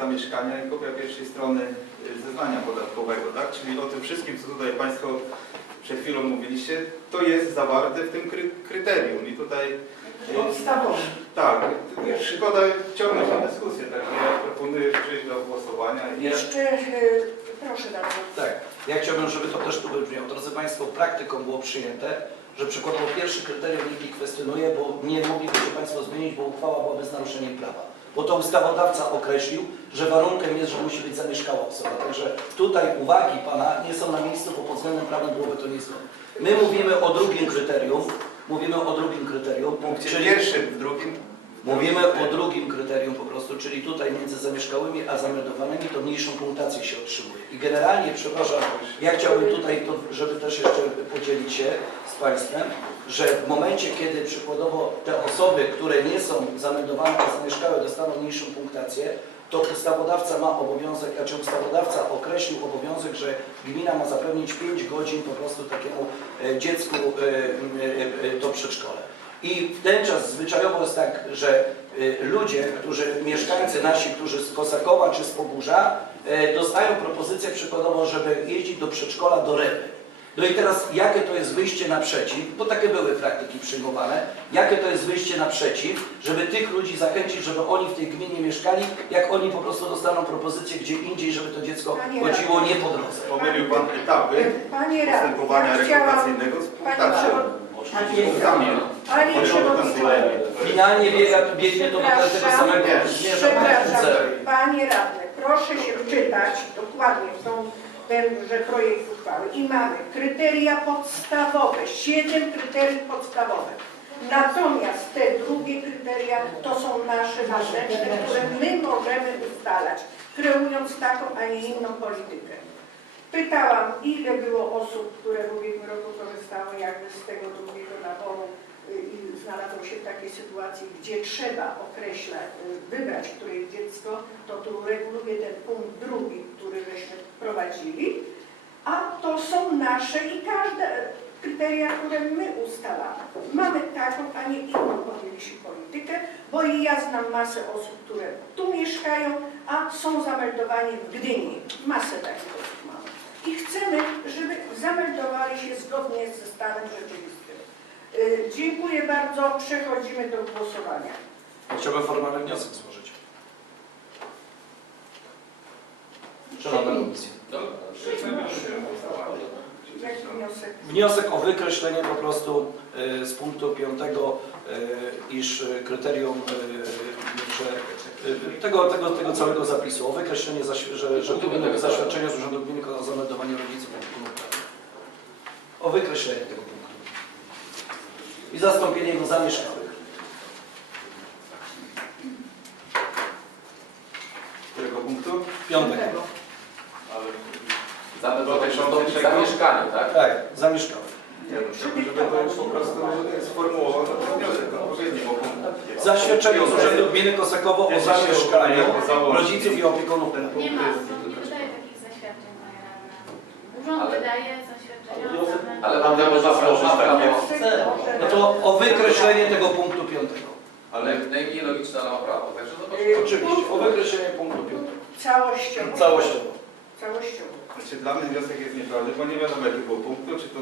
zamieszkania i kopia pierwszej strony y, zeznania podatkowego, tak? Czyli o tym wszystkim, co tutaj Państwo przed chwilą mówiliście, to jest zawarte w tym kry kryterium i tutaj y, Podstawowe. tak, szkoda ciągnąć tę dyskusję, tak ja proponuję przejść do głosowania i Jeszcze, e, proszę bardzo. Tak, ja chciałbym, żeby to też tu wybrzmiało. Drodzy Państwo, praktyką było przyjęte, że przykładowo pierwsze kryterium nikt nie kwestionuje, bo nie moglibyście Państwo zmienić, bo uchwała byłaby z naruszeniem prawa. Bo to ustawodawca określił, że warunkiem jest, że musi być zamieszkała osoba. Także tutaj uwagi Pana nie są na miejscu, bo pod względem prawnym byłoby to niezgodne. My mówimy o drugim kryterium, mówimy o drugim kryterium, czyli pierwszym, w drugim Mówimy o drugim kryterium po prostu, czyli tutaj między zamieszkałymi a zameldowanymi to mniejszą punktację się otrzymuje. I generalnie, przepraszam, ja chciałbym tutaj, to, żeby też jeszcze podzielić się z Państwem, że w momencie, kiedy przykładowo te osoby, które nie są zameldowane, a zamieszkałe dostaną mniejszą punktację, to ustawodawca ma obowiązek, znaczy ustawodawca określił obowiązek, że gmina ma zapewnić 5 godzin po prostu takiemu e, dziecku e, e, e, to przedszkole. I w ten czas zwyczajowo jest tak, że y, ludzie, którzy, mieszkańcy nasi, którzy z Kosakowa czy z Pogórza, y, dostają propozycję przykładowo, żeby jeździć do przedszkola do Rewy. No i teraz jakie to jest wyjście naprzeciw, bo takie były praktyki przyjmowane, jakie to jest wyjście naprzeciw, żeby tych ludzi zachęcić, żeby oni w tej gminie mieszkali, jak oni po prostu dostaną propozycję gdzie indziej, żeby to dziecko Panie chodziło nie po drodze. pomylił Pan etapy Panie postępowania ja chciałam, rekrutacyjnego z Panie punktacją. Przewodniczący, Finalnie biega, biegnie to do tego Przepraszam, samego przepraszam. Panie radny, proszę się wczytać dokładnie w tą, tenże projekt uchwały i mamy kryteria podstawowe, siedem kryteriów podstawowych. Natomiast te drugie kryteria to są nasze wewnętrzne, które my możemy ustalać, kreując taką, a nie inną politykę. Pytałam, ile było osób, które w ubiegłym roku korzystały jakby z tego drugiego naboru i znalazło się w takiej sytuacji, gdzie trzeba określać, y, wybrać któreś dziecko, to tu reguluje ten punkt drugi, który żeśmy wprowadzili, a to są nasze i każde kryteria, które my ustalamy. Mamy taką, a nie inną podjęliśmy politykę, bo i ja znam masę osób, które tu mieszkają, a są zameldowani w Gdyni. Masę takich osób mamy. I chcemy, żeby zameldowali się zgodnie ze stanem rzeczywistym. Y, Dziękuję bardzo. Przechodzimy do głosowania. Chciałbym formalny wniosek złożyć. Szanowna Komisja. Jaki wniosek? Wniosek o wykreślenie po prostu y, z punktu 5, iż y, kryterium, y, że tego, tego, tego całego zapisu, o wykreślenie, zaś- że, że tu będą zaświadczenia z Urzędu Gminy o zameldowaniu rodziców. O wykreślenie tego. I zastąpienie go zamieszkałych. Którego punktu? Piątego. Dotyczący w czego? zamieszkaniu, tak? Tak, zamieszkałych. nie, no, żeby to po prostu sformułował ten wniosek odpowiedni, bo punkt Zaświadczenie z Urzędu Gminy Kosakowo o zamieszkaniu rodziców i opiekunów Ten punkt Nie ma, jest... nie wydaje takich zaświadczeń. Urząd Ale- wydaje. Ale tam nie można złożyć prawo. No to o wykreślenie tego punktu piątego. Ale najmniej logiczne ale ma prawo. Także Y, zobaczymy. Oczywiście, o wykreślenie punktu piątego. Całościowo. Całościowo. Całościowo. Znaczy, dla mnie wniosek jest nieprawdy, bo nie wiadomo jakiego punktu, czy to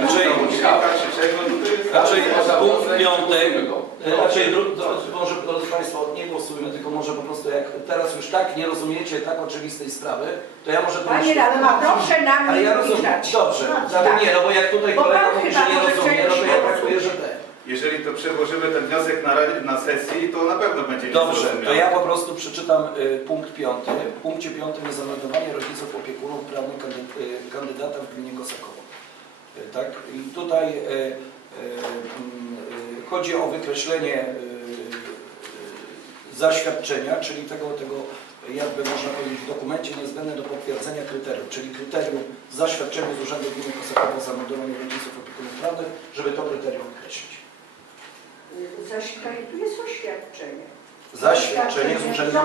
Raczej- no to. Raczej Można punkt było e, raczej dru- dro- może, drodzy Państwo, nie głosujmy, tylko może po prostu jak teraz już tak nie rozumiecie tak oczywistej sprawy, to ja może Panie pomyślę- radny, proszę nam Ale ja rozumiem, dobrze, No, ale tak. nie, no bo jak tutaj Bo kolega mówi, że nie rozumie, no to ja traktuję, że rozumieć. ten. Jeżeli to przełożymy ten wniosek na, na sesji, to na pewno będzie Dobrze, to ja po prostu przeczytam y, punkt piąty. W punkcie piątym jest zameldowanie rodziców opiekunów prawnych kandy- y, kandydata w gminie Kosakowo. Y, Tak? I tutaj y, y, mm, y, chodzi o wykreślenie y, y, zaświadczenia, czyli tego, tego jakby można powiedzieć w dokumencie niezbędne do potwierdzenia kryterium, czyli kryterium zaświadczenie z Urzędu Gminy Kosakowo o zameldowaniu rodziców opiekunów prawnych, żeby to kryterium wykreślić. Zaś, tu jest oświadczenie. Zaświadczenie z Urzędu.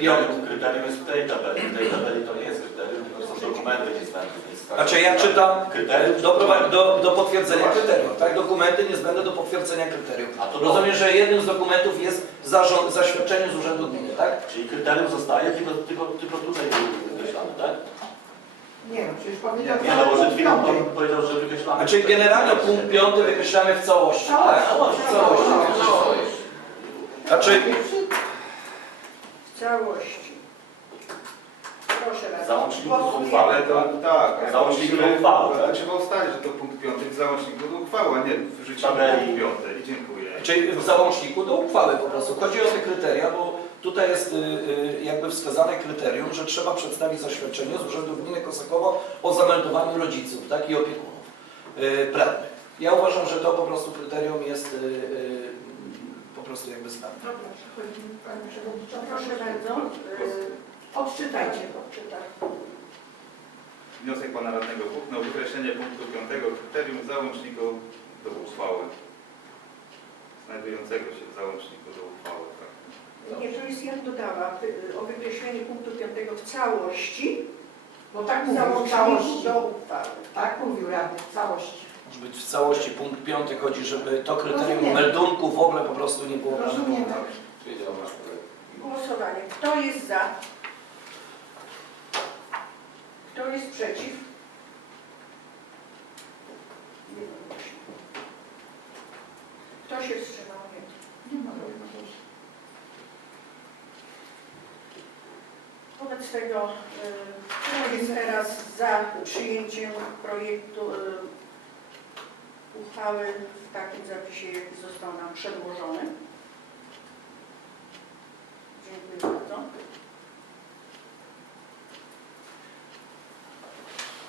Piąty. Kryterium jest w tej tabeli. W tej tabeli to nie jest kryterium, tylko są dokumenty niezbędne. Znaczy ja czytam Kryterium do, do, do potwierdzenia kryterium, tak? Dokumenty niezbędne do potwierdzenia kryterium. A to Rozumiem, że jednym z dokumentów jest zarząd, zaświadczenie z Urzędu Gminy, tak? Czyli kryterium zostaje, tylko, tylko, tylko tutaj wykreślamy, tak? Nie, no przecież powiedział Nie, no bo przed chwilą pan powiedział, że wykreślamy. Znaczy generalnie punkt piąty wykreślamy w całości, tak? W całości. Znaczy W całości. Proszę bardzo. Załączniku do uchwały. Ale to tak, Załącznik musimy- do uchwały, tak? ale Trzeba ustalić, że to punkt piąty w załączniku do uchwały, a nie w życiu Tabeli. punkt piąty. I dziękuję. Czyli w załączniku do uchwały po prostu. Chodzi o te kryteria, bo tutaj jest y, y, jakby wskazane kryterium, że trzeba przedstawić zaświadczenie z Urzędu Gminy Kosakowo o zameldowaniu rodziców tak, i opiekunów y, prawnych. Ja uważam, że to po prostu kryterium jest y, y, prostu jakby zbędne. Dobra, przechodzimy, Pani Przewodnicząca. Proszę bardzo. y, Odczytajcie. Odczytam. Wniosek Pana Radnego Bukna o wykreślenie punktu piątego kryterium w załączniku do uchwały. Znajdującego się w załączniku do uchwały. Tak. Nie, to jest jak dodała y, o wykreśleniu punktu piątego w całości, Bo tak mówił, w całości. do uchwały. Tak mówił radny, w całości. Być w całości punkt piąty chodzi, żeby to kryterium Rozumiem. meldunku w ogóle po prostu nie było Rozumiemy. meldowane. Wiedział nasz projekt. Głosowanie. Kto jest za? Kto jest przeciw? Kto się wstrzymał? Nie. Nie ma jednego. Wobec tego, y, kto jest teraz za przyjęciem projektu y, uchwały w takim zapisie, jaki został nam przedłożony? Dziękuję bardzo.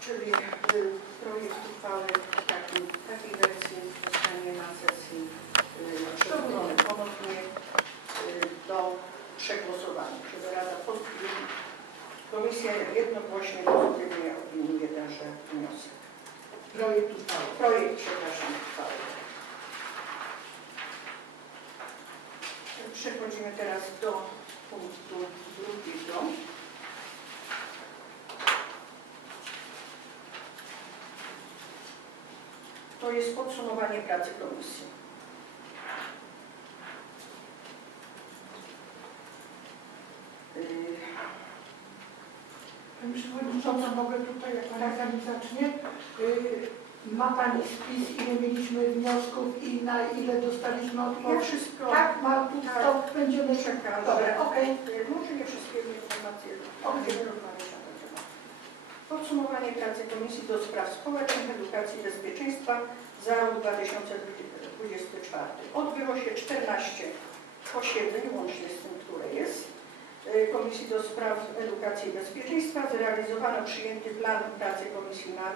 Czyli y, projekt uchwały w takim, takiej wersji zostanie na sesji y, przedłożony ponownie y, do przegłosowania. Żeby Rada Komisja jednogłośnie pozytywnie opiniuje tenże wniosek. Projekt uchwały. Projekt, przepraszam, uchwały. Przechodzimy teraz do punktu drugiego. To jest podsumowanie pracy komisji. Przewodnicząca, mogę tutaj, jak Pani Pani zacznie. Y, Ma Pani spis, ile mieliśmy wniosków i na ile dostaliśmy Ja odpowiedzi? wszystko Tak, ma Tak. to będziemy przekażę. Dobra, okej. Może nie wszystkie informacje, temat. Podsumowanie pracy Komisji do Spraw Społecznych, Edukacji i Bezpieczeństwa za rok 2024. Odbyło się 14 posiedzeń, łącznie z tym, które jest. Y, Komisji do Spraw Edukacji i Bezpieczeństwa. Zrealizowano przyjęty plan pracy Komisji na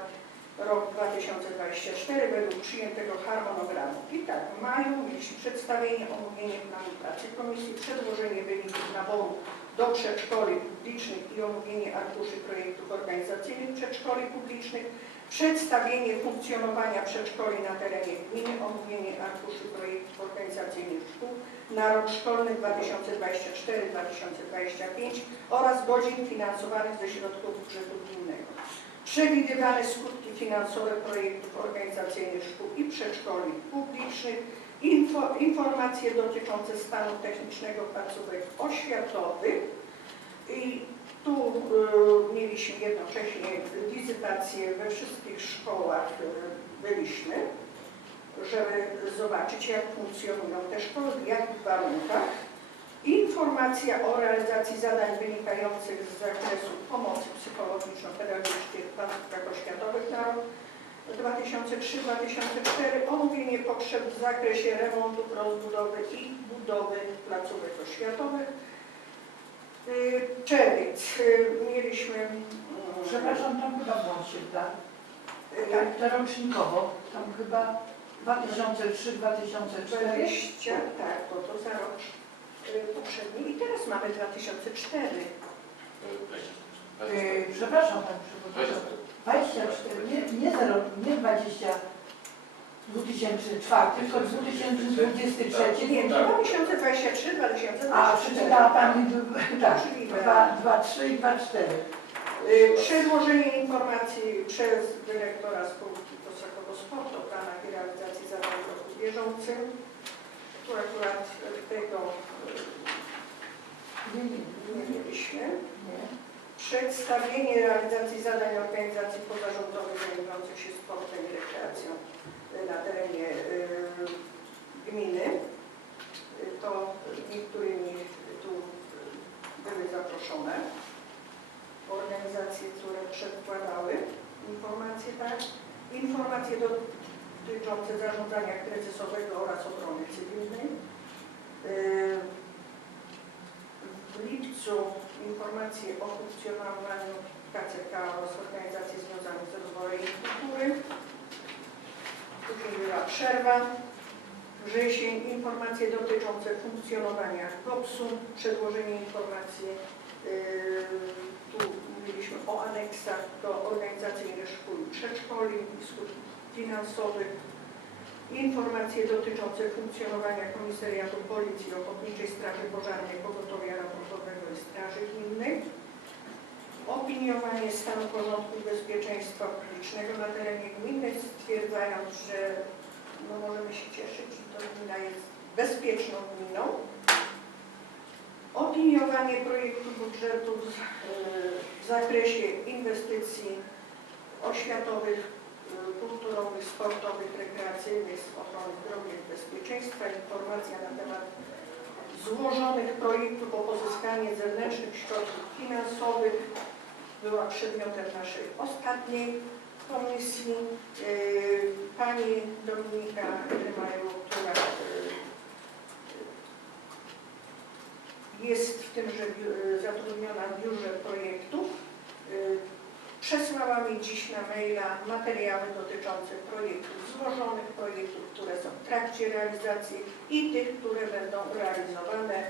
rok 2024 według przyjętego harmonogramu. I tak, w maju mieliśmy przedstawienie, omówienie planu pracy Komisji, przedłożenie wyników naboru do przedszkoli publicznych i omówienie arkuszy projektów organizacyjnych przedszkoli publicznych, przedstawienie funkcjonowania przedszkoli na terenie gminy, omówienie arkuszy projektów organizacyjnych szkół na rok szkolny 2024-2025 oraz godzin finansowanych ze środków budżetu gminnego. Przewidywane skutki finansowe projektów organizacyjnych szkół i przedszkoli publicznych, info, informacje dotyczące stanu technicznego placówek oświatowych i tu y, mieliśmy jednocześnie wizytację we wszystkich szkołach, y, byliśmy, żeby zobaczyć jak funkcjonują te szkoły, w jakich warunkach. Informacja o realizacji zadań wynikających z zakresu pomocy psychologiczno-pedagogicznej w placówkach oświatowych na rok 2003-2004, omówienie potrzeb w zakresie remontów, rozbudowy i budowy placówek oświatowych. Y, Czerwiec. y, Mieliśmy... mm, Przepraszam, tam chyba błąd się da. Jak to rocznikowo, tam chyba 2003-2004. 20, tak, bo to za rok y, poprzedni i teraz mamy 2004. Y, Przepraszam Pani Przewodnicząca. 24, nie, nie, 0, nie 20. 2004, tylko 2023. Nie, 2023, 2024. A przeczytała Pani tak, Możliwe. 2, 3 i 2, 4. Y, Przedłożenie informacji przez dyrektora spółki Kosakowo Sport o planach i realizacji zadań w roku bieżącym. Tu akurat tego Nie, y, mieliśmy. nie. Przedstawienie realizacji zadań organizacji pozarządowych zajmujących się sportem i rekreacją y, na terenie y, gminy. Y, To niektórymi tu były zaproszone organizacje, które przedkładały informacje, tak? Informacje dotyczące zarządzania kryzysowego oraz obrony cywilnej. Y, W lipcu informacje o funkcjonowaniu KCK oraz organizacji związanych z rozwojem kultury. Była przerwa. Wrzesień informacje dotyczące funkcjonowania GOPS-u, przedłożenie informacji, yy, tu mówiliśmy o aneksach do organizacyjnych szkół i przedszkoli skutków finansowych. Informacje dotyczące funkcjonowania Komisariatu Policji, Ochotniczej Straży Pożarnej, Pogotowia Ratunkowego i Straży Gminnej. Opiniowanie stanu porządku bezpieczeństwa publicznego na terenie gminy, stwierdzając, że no możemy się cieszyć, że to gmina jest bezpieczną gminą. Opiniowanie projektu budżetu w, w zakresie inwestycji oświatowych, y, kulturowych, sportowych, rekreacyjnych, ochrony zdrowia i bezpieczeństwa. Informacja na temat złożonych projektów o pozyskanie zewnętrznych środków finansowych była przedmiotem naszej ostatniej komisji. Yy, Pani Dominika Rymaju, która yy, jest w tymże zatrudniona w biurze projektów, przesłała mi dziś na maila materiały dotyczące projektów złożonych, projektów, które są w trakcie realizacji i tych, które będą realizowane.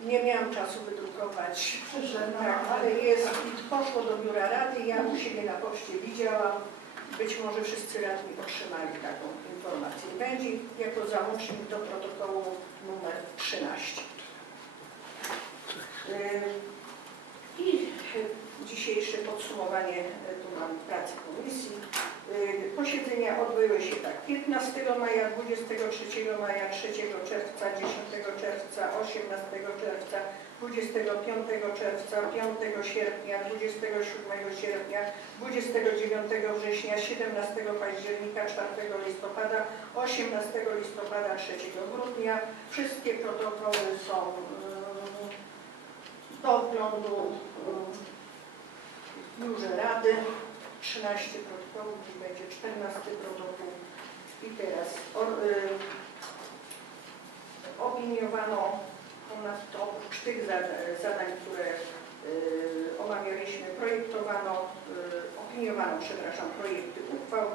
Nie miałam czasu wydrukować, tak, ale jest poszło do biura rady, ja u siebie na poczcie widziałam. Być może wszyscy radni otrzymali taką informację. Będzie jako załącznik do protokołu numer 13. Yy, I dzisiejsze podsumowanie y, tu mam pracy komisji. Y, Posiedzenia odbyły się tak 15 maja, 23 maja, 3 czerwca, 10 czerwca, 18 czerwca, 25 czerwca, 5 sierpnia, 27 sierpnia, 29 września, 17 października, 4 listopada, 18 listopada, 3 grudnia. Wszystkie protokoły są y, do oglądu biurze Rady. 13 protokołów, będzie 14 protokół. I teraz y, opiniowano ponadto oprócz tych zadań, zadań które y, omawialiśmy, projektowano, y, opiniowano, przepraszam, projekty uchwał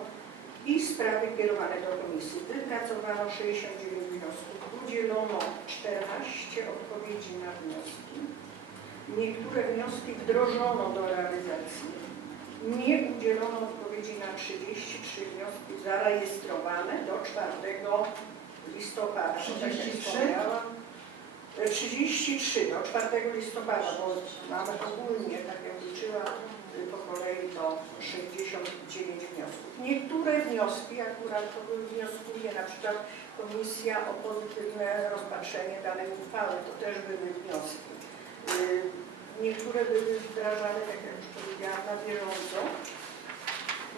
i sprawy kierowane do komisji. Wypracowano 69 wniosków, udzielono 14 odpowiedzi na wnioski. Niektóre wnioski wdrożono do realizacji. Nie udzielono odpowiedzi na 33 wnioski zarejestrowane do 4 listopada. To tak jak 33? wspomniałam. E, 33 do 4 listopada, bo mamy ogólnie, tak jak liczyłam, y, po kolei to 69 wniosków. Niektóre wnioski, akurat to były wnioskuje na przykład Komisja o pozytywne rozpatrzenie danej uchwały, to też były wnioski. Niektóre były wdrażane, tak jak już powiedziałam, na bieżąco.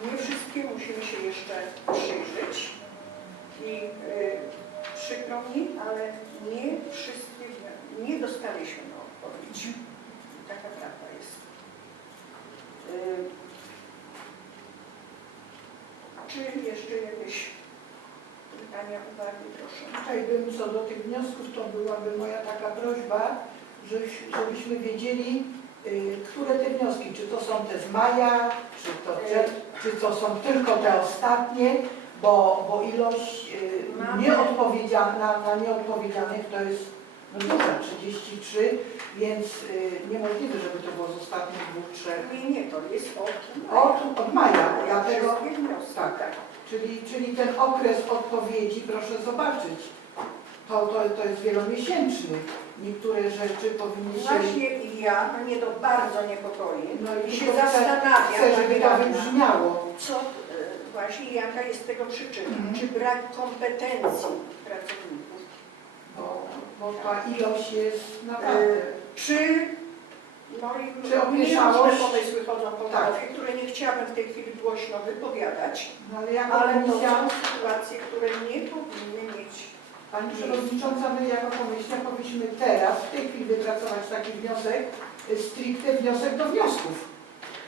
Nie wszystkie musimy się jeszcze przyjrzeć i y, przykro mi, ale nie wszystkie, nie dostaliśmy na odpowiedź. Taka prawda jest. Y, Czy jeszcze jakieś pytania, uwagi, proszę? Tutaj bym co do tych wniosków, to byłaby moja taka prośba, żebyśmy wiedzieli, y, które te wnioski, czy to są te z maja, czy to, te, czy to są tylko te ostatnie, bo, bo ilość y, nieodpowiedziana, na nieodpowiedzianych to jest no duża, 33, Więc y, niemożliwe, żeby to było z ostatnich dwóch, trzech. Nie, nie, to jest od Od, od maja, dlatego, tak. tak. czyli, czyli ten okres odpowiedzi, proszę zobaczyć, to, to, to jest wielomiesięczny. Niektóre rzeczy powinny się... Właśnie i ja, mnie to bardzo niepokoi No i się zastanawiam, chcę, żeby to wybrzmiało. co e, właśnie jaka jest tego przyczyna. Mhm. Czy brak kompetencji pracowników, Bo, bo ta ilość jest naprawdę... czy no i Czy opieszałość? pomysły chodzą po Tak. głowie, które nie chciałabym w tej chwili głośno wypowiadać, No ale ale to są sytuacje, które nie powinny Pani Przewodnicząca, my jako komisja powinniśmy teraz, w tej chwili wypracować taki wniosek, y, stricte wniosek do wniosków.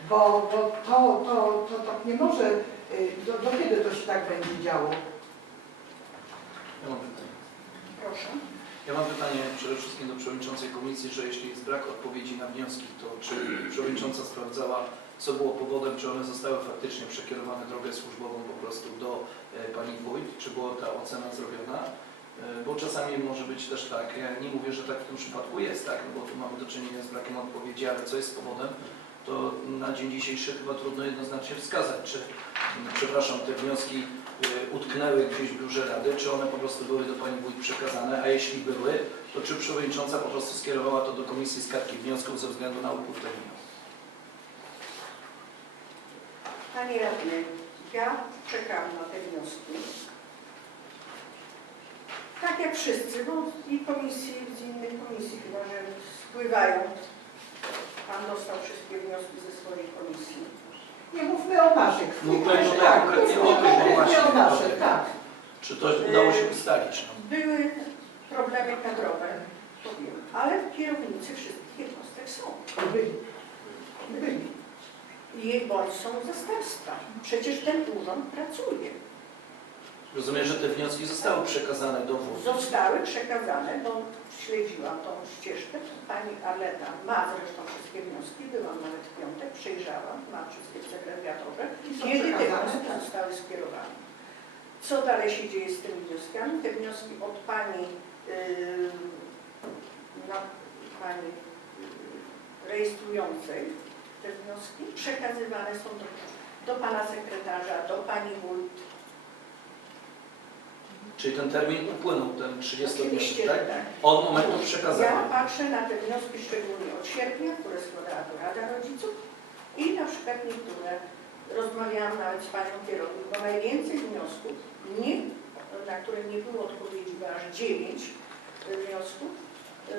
Bo, bo to, to, to tak nie może, y, do, do kiedy to się tak będzie działo? Ja mam pytanie. Proszę. Ja mam pytanie przede wszystkim do przewodniczącej komisji, że jeśli jest brak odpowiedzi na wnioski, to czy przewodnicząca sprawdzała, co było powodem, czy one zostały faktycznie przekierowane drogę służbową po prostu do e, pani wójt, czy była ta ocena zrobiona? E, Bo czasami może być też tak, ja nie mówię, że tak w tym przypadku jest, tak, no bo tu mamy do czynienia z brakiem odpowiedzi, ale co jest powodem, to na dzień dzisiejszy chyba trudno jednoznacznie wskazać, czy, mm, przepraszam, te wnioski y, utknęły gdzieś w biurze rady, czy one po prostu były do pani wójt przekazane, a jeśli były, to czy przewodnicząca po prostu skierowała to do komisji składki wniosków ze względu na upływ terminu? Panie Radny, ja czekam na te wnioski. Tak jak wszyscy, bo i komisji, z innych komisji chyba, że spływają. Pan dostał wszystkie wnioski ze swojej komisji. Nie mówmy o naszych. Mówmy tak, konkretnie mówmy o tym, bo konkretnie właśnie o naszych, tak. Czy to udało się ustalić? No? Były problemy kadrowe, to wiem, ale kierownicy wszystkich jednostek są. Byli. Byli. I bądź są zastępstwa. Przecież ten urząd pracuje. Rozumiem, że te wnioski zostały przekazane do wójt. Zostały przekazane, bo śledziłam tą ścieżkę. Pani Arleta ma zresztą wszystkie wnioski, byłam nawet w piątek, przejrzałam, ma wszystkie w sekretariatorze. Kiedy te wnioski zostały skierowane? Co dalej się dzieje z tymi wnioskami? Te wnioski od pani, yy, no, pani yy, rejestrującej, te wnioski przekazywane są do, do pana sekretarza, do pani wójt. Czyli ten termin upłynął, ten 30 dni, Oczywiście, tak? tak. Od momentu Ja przekazania. patrzę na te wnioski szczególnie od sierpnia, które składała do Rada Rodziców i na przykład niektóre, rozmawiałam nawet z Panią Kierownik, bo najwięcej wniosków, nie, na które nie było odpowiedzi, bo aż dziewięć y, wniosków, y,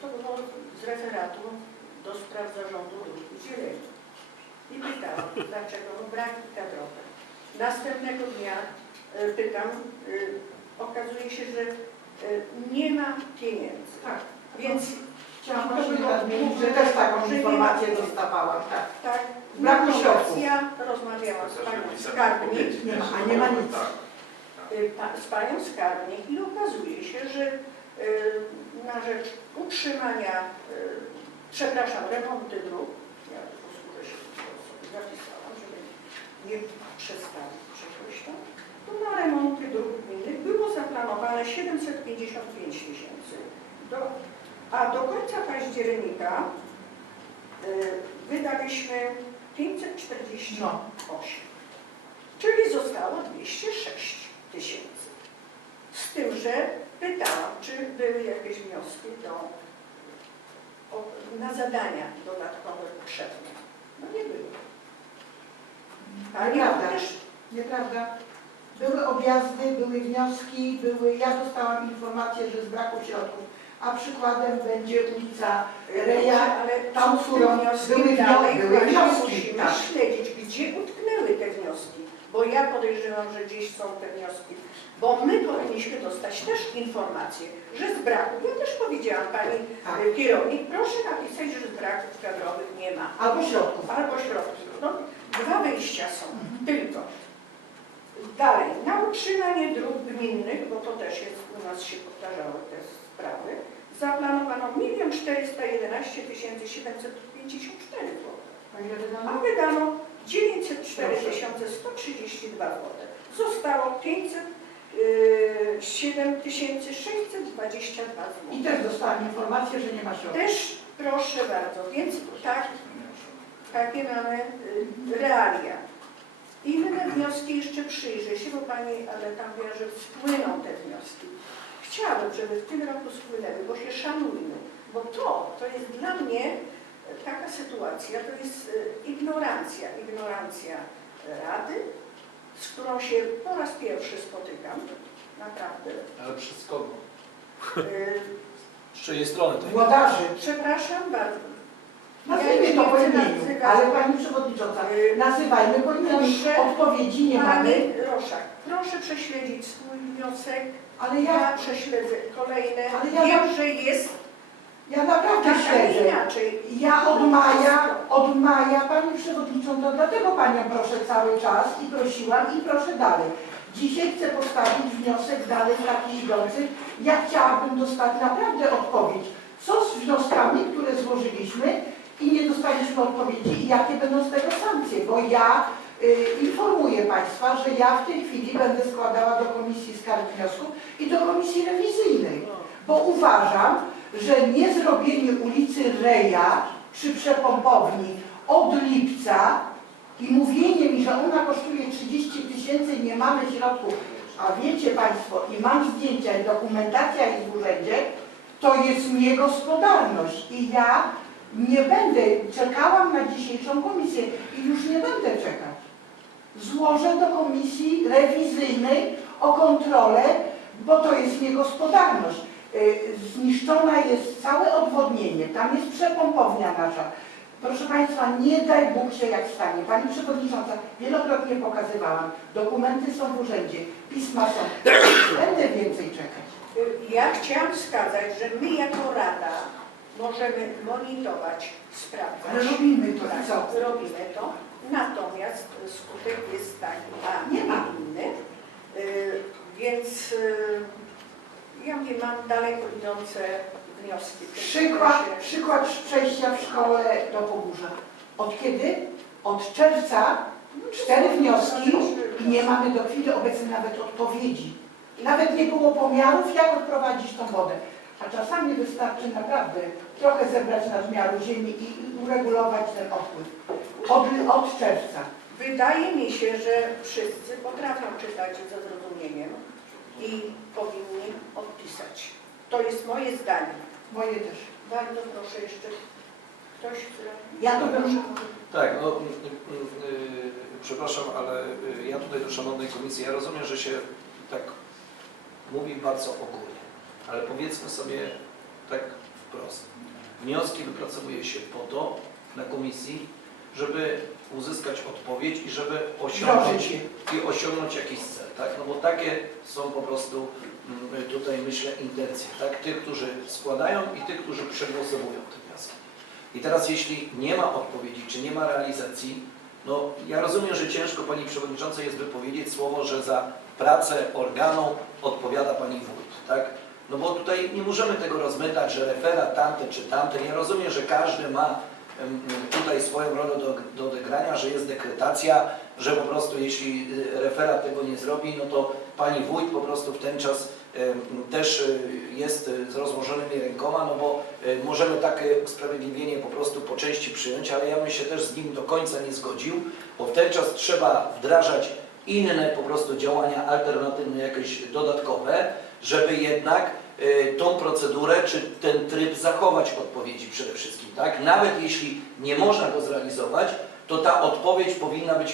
to było z referatu do spraw zarządu ruchu zieleni. I pytałam, dlaczego? No braki kadrowe. Następnego dnia pytam, y, okazuje się, że y, nie ma pieniędzy. Tak. Więc Chciałam To było nadmienić, że też taką że nie informację ma- dostawałam, tak. tak, Braku środków. Ja rozmawiałam z panią skarbnik, Nie a nie ma nic. y, pa- z panią skarbnik i okazuje się, że y, na rzecz utrzymania, y, przepraszam, remonty dróg, ja tu posłużę się, zapisałam, żeby nie przestawić czegoś tam, na remonty dróg gminnych było zaplanowane 755 tysięcy. A do końca października y, wydaliśmy 548. No. Czyli zostało 206 tysięcy. Z tym, że pytałam, czy były jakieś wnioski do, o, na zadania dodatkowe potrzebne. No nie było. Ale Nieprawda. też Nieprawda? Były objazdy, były wnioski, były, ja dostałam informację, że z braku środków, a przykładem będzie ulica Reja, ale tam, wnioskiem były wnio- dalej były wnioski, musimy tak. śledzić, gdzie utknęły te wnioski. Bo ja podejrzewam, że gdzieś są te wnioski. Bo my powinniśmy dostać też informację, że z braku, ja też powiedziałam Pani Tak. kierownik, proszę napisać, że z braków kadrowych nie ma. albo środków. Albo środki. No, dwa wyjścia są, tylko. Dalej, na utrzymanie dróg gminnych, bo to też jest, u nas się powtarzały te sprawy, zaplanowano 1 411 754 zł. A wydano? wydano 904 132 zł. Zostało 500 yy, 7622 zł. I też dostałam informację, że nie ma środków. Też proszę bardzo, więc tak, takie mamy y, realia. Inne wnioski jeszcze przyjrzę się, bo Pani ale tam wie, że spłyną te wnioski. Chciałabym, żeby w tym roku spłynęły, bo się szanujmy, bo to, to jest dla mnie e, taka sytuacja, to jest e, ignorancja, ignorancja Rady, z którą się po raz pierwszy spotykam, naprawdę. Ale przez kogo? Y, Z czyjej strony Włodarzy. Przepraszam bardzo. Nazwijmy to po imieniu, ale Pani Przewodnicząca, nazywajmy po imieniu. Odpowiedzi nie mamy, Roszak, proszę prześledzić swój wniosek. ale Ja ja, prześledzę kolejne. Ale ja- Wiem, że jest ja naprawdę tak, śledzę. inaczej. Ja od maja, od maja Pani Przewodnicząca, dlatego Panią proszę cały czas i prosiłam i proszę dalej. Dzisiaj chcę postawić wniosek dalej taki idący. Ja chciałabym dostać naprawdę odpowiedź, co z wnioskami, które złożyliśmy i nie dostaliśmy odpowiedzi jakie będą z tego sankcje, bo ja y, informuję Państwa, że ja w tej chwili będę składała do Komisji Skarg Wniosków i do Komisji Rewizyjnej, bo uważam, że nie zrobienie ulicy Reja przy przepompowni od lipca i mówienie mi, że ona kosztuje 30 tysięcy nie mamy środków, a wiecie Państwo, i mam zdjęcia i dokumentacja jest w urzędzie, to jest niegospodarność. I ja nie będę, czekałam na dzisiejszą komisję i już nie będę czekać. Złożę do komisji rewizyjnej o kontrolę, bo to jest niegospodarność. Y, Zniszczona jest całe odwodnienie, tam jest przepompownia nasza. Proszę Państwa, nie daj Bóg się jak stanie. Pani Przewodnicząca, wielokrotnie pokazywałam, dokumenty są w urzędzie, pisma są. Będę więcej czekać. Ja chciałam wskazać, że my jako Rada możemy monitorować, sprawdzać. Ale robimy to, Tak, co? robimy to. Natomiast skutek jest taki, a Nie ma. inny. Y, Więc y, ja mówię, mam daleko idące wnioski. Przykład, przykład przejścia w szkołę do Pogórza. Od kiedy? Od czerwca cztery wnioski i nie mamy do chwili obecnej nawet odpowiedzi. Nawet nie było pomiarów, jak odprowadzić tą wodę. A czasami wystarczy naprawdę trochę zebrać nadmiaru ziemi i uregulować ten odpływ. Od, od czerwca. Wydaje mi się, że wszyscy potrafią czytać ze zrozumieniem i powinni odpisać. To jest moje zdanie. Moje też. Bardzo proszę jeszcze ktoś, który... Ja to proszę. Tak, no, mm, mm, y, przepraszam, ale y, ja tutaj do Szanownej Komisji, ja rozumiem, że się tak mówi bardzo ogólnie, ale powiedzmy sobie tak wprost. Wnioski wypracowuje się po to na Komisji, żeby uzyskać odpowiedź i żeby osiągnąć, i osiągnąć jakiś cel, tak? No bo takie są po prostu mm, tutaj myślę intencje, tak? Tych, którzy składają i tych, którzy przegłosowują te wnioski. I teraz jeśli nie ma odpowiedzi, czy nie ma realizacji, no ja rozumiem, że ciężko Pani Przewodniczącej jest wypowiedzieć słowo, że za pracę organu odpowiada Pani Wójt, tak? No bo tutaj nie możemy tego rozmytać, że referat tamten czy tamten. Ja rozumiem, że każdy ma tutaj swoją rolę do, do odegrania, że jest dekretacja, że po prostu jeśli y, referat tego nie zrobi, no to Pani Wójt po prostu w ten czas też y, jest y, z rozłożonymi rękoma, no bo możemy takie usprawiedliwienie po prostu po części przyjąć, ale ja bym się też z nim do końca nie zgodził, bo w ten czas trzeba wdrażać inne po prostu działania alternatywne, jakieś dodatkowe, żeby jednak y, tą procedurę czy ten tryb zachować odpowiedzi przede wszystkim, tak? Nawet jeśli nie można go zrealizować, to ta odpowiedź powinna być